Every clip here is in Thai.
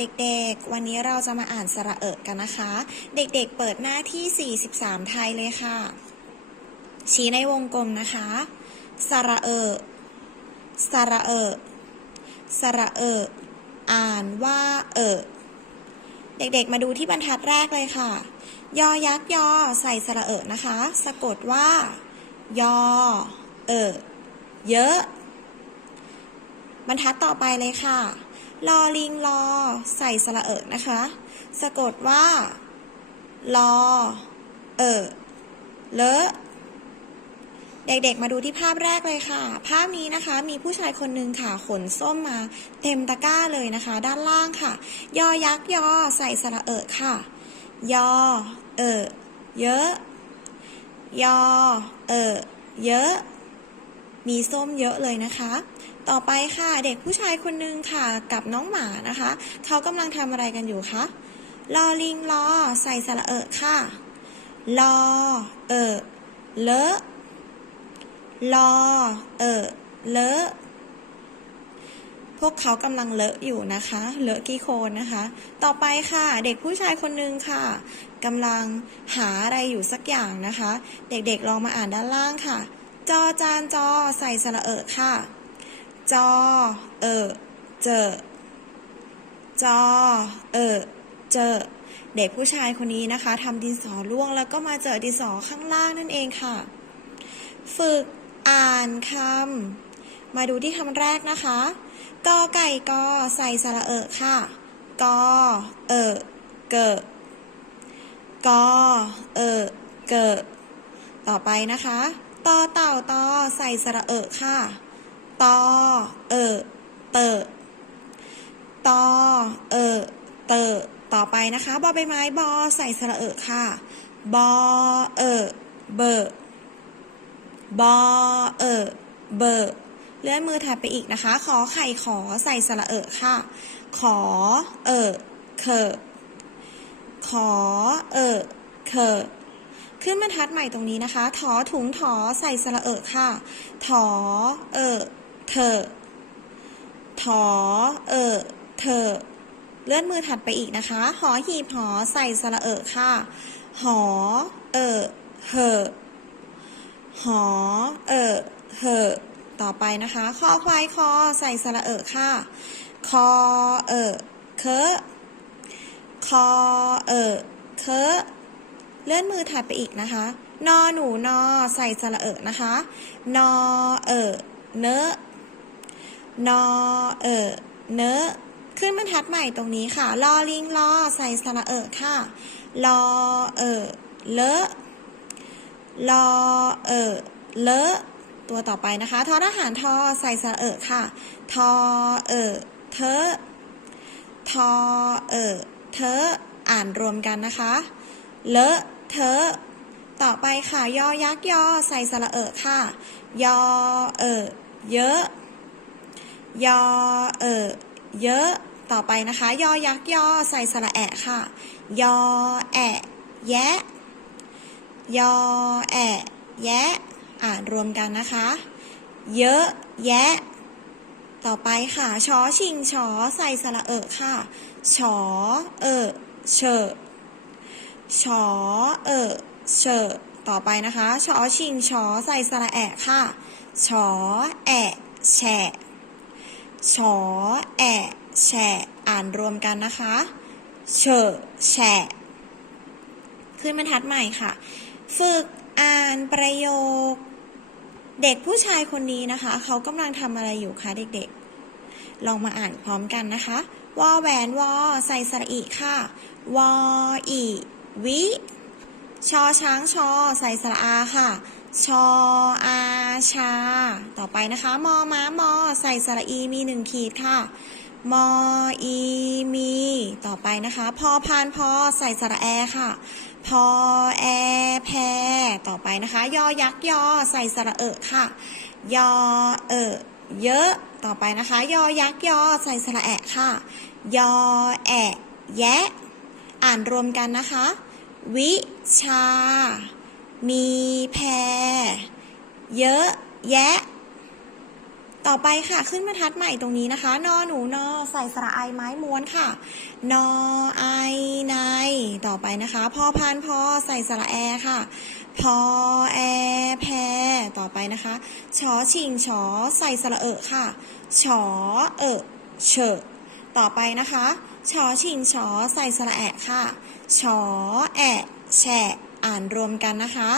เด็กๆ วันนี้เราจะมาอ่านสระเอะกันนะคะ เด็กๆ เปิดหน้าที่ 43 ไทยเลยค่ะ ชี้ในวงกลมนะคะ สระเอะสระเอะสระเอะอ่านว่าเอะเด็กๆ มาดูที่บรรทัดแรกเลยค่ะ ยอยักษ์ยอใส่สระเอะนะคะ สะกดว่า ยอ เอะเยอะ บรรทัดต่อไปเลยค่ะ ลอลิงลอ ใส่สระเอะนะคะ สะกดว่าลอเอะเลอะเด็กๆ มาดูที่ภาพแรกเลยค่ะ ภาพนี้นะคะมีผู้ชายคนหนึ่งค่ะ ขนส้มมาเต็มตะกร้าเลยนะคะ ด้านล่างค่ะ ยอยักษ์ยอใส่สระเอะค่ะ ยอเอเยอะ ยอเอเยอะ มีส้มเยอะเลยนะคะ ต่อไปค่ะเด็กผู้ชายคนนึงค่ะกับน้องหมานะคะ เขากำลังทำอะไรกันอยู่คะลอลิงลอใส่สระเอะค่ะลอเอะเลอะลอเอะเลอะพวกเขากำลังเลอะอยู่นะคะ เลอะกี่โคนนะคะ ต่อไปค่ะ เด็กผู้ชายคนนึงค่ะกำลังหาอะไรอยู่สักอย่างนะคะ เด็กๆลองมาอ่านด้านล่างค่ะ จอจานจอใส่สระเอะค่ะ จอ เอะเจอ จอ เอะเจอ เด็กผู้ชายคนนี้นะคะทำดินสอร่วงแล้วก็มาเจอดินสอข้างล่างนั่นเองค่ะ ฝึกอ่านคำ มาดูที่คำแรกนะคะกอไก่กอใส่สระเอะค่ะ กอ เอะเกะกอ เอะเกะต่อไปนะคะ ตอเต่าตอใส่สระเอะค่ะตอเอะเตะตอเอะเตะต่อไปนะคะบอใบไม้บอใส่สระเอะค่ะบอเอะเบะบอเอะเบะเลื่อนมือถัดไปอีกนะคะ ขอไข่ขอใส่สระเอะค่ะ ขอเอะเคอะขอเอะเคอะ ขึ้นบรรทัดใหม่ตรงนี้นะคะ ถอถุงถอใส่สระเอะค่ะ ถอเอะเถอะถอเอะเถอะเลื่อนมือถัดไปอีกนะคะ หอหีบหอใส่สระเอะค่ะ หอเอะเหอะหอเอะเหอะต่อไปนะคะ คอควายคอใส่สระเอะค่ะ คอเอะเคอะคอเอะเคอะ เลื่อนมือถัดไปอีกนะคะ นอหนูนอใส่สระเอะนะคะ นอเอะเนอะนอเอะเนอะขึ้นบรรทัดใหม่ตรงนี้ค่ะ ลอลิงลอใส่สระเอะค่ะ ลอเอะเลอะลอเอะเลอะตัวต่อไปนะคะ ทอทหารทอใส่สระเอะค่ะ ทอเอะเทอะทอเอะเทอะอ่านรวมกันนะคะ เลอะเทอะต่อไปค่ะ ยอยักษ์ยอใส่สระเอะค่ะ ยอเอะเยอะ ยอเอะเยอะ ต่อไปนะคะ ยอยักษ์ยอใส่สระแอะค่ะ ยอแอะแยะ ยอแอะแยะ อ่านรวมกันนะคะ เยอะแยะ ต่อไปค่ะ ชอชิงชอใส่สระเอะค่ะ ชอเอะเฉอะ ชอเอะเฉอต่อไปนะคะชอชิงชอใส่สระแอะค่ะชอแอะแฉะชอแอะแฉะอ่านรวมกันนะคะเฉอะแฉะขึ้นบรรทัดใหม่ค่ะ ฝึกอ่านประโยค เด็กผู้ชายคนนี้นะคะ เขากำลังทำอะไรอยู่คะเด็กๆ ลองมาอ่านพร้อมกันนะคะวอแหวนวอใส่สระอีค่ะวออี วิ ชอช้างชอ ใส่สระอาค่ะ ชออาชา ต่อไปนะคะ มอม้ามอ ใส่สระอีมีหนึ่งขีดค่ะ มออีมี ต่อไปนะคะ พอพานพอ ใส่สระแอค่ะ พอแอแพ ต่อไปนะคะ ยอยักษ์ยอ ใส่สระเอค่ะ ยอเอเยอะ ต่อไปนะคะ ยอยักษ์ยอ ใส่สระแอะค่ะ ยอแอะ แยะ อ่านรวมกันนะคะ วิชา มีแพร เยอะแยะ ต่อไปค่ะขึ้นบรรทัดใหม่ตรงนี้นะคะ นอหนูนอใส่สระไอไม้ม้วนค่ะ นอไอในต่อไปนะคะ พอพานพอใส่สระแอค่ะ พอแอแพต่อไปนะคะชอชิงชอใส่สระเอะค่ะชอเอะเฉอะ ต่อไปนะคะชอชิงชอใส่สระแอะค่ะชอแอะแฉะอ่านรวมกันนะคะ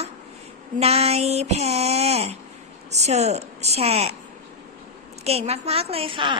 ในแพเฉอะแฉะ เก่งมาก ๆ เลยค่ะ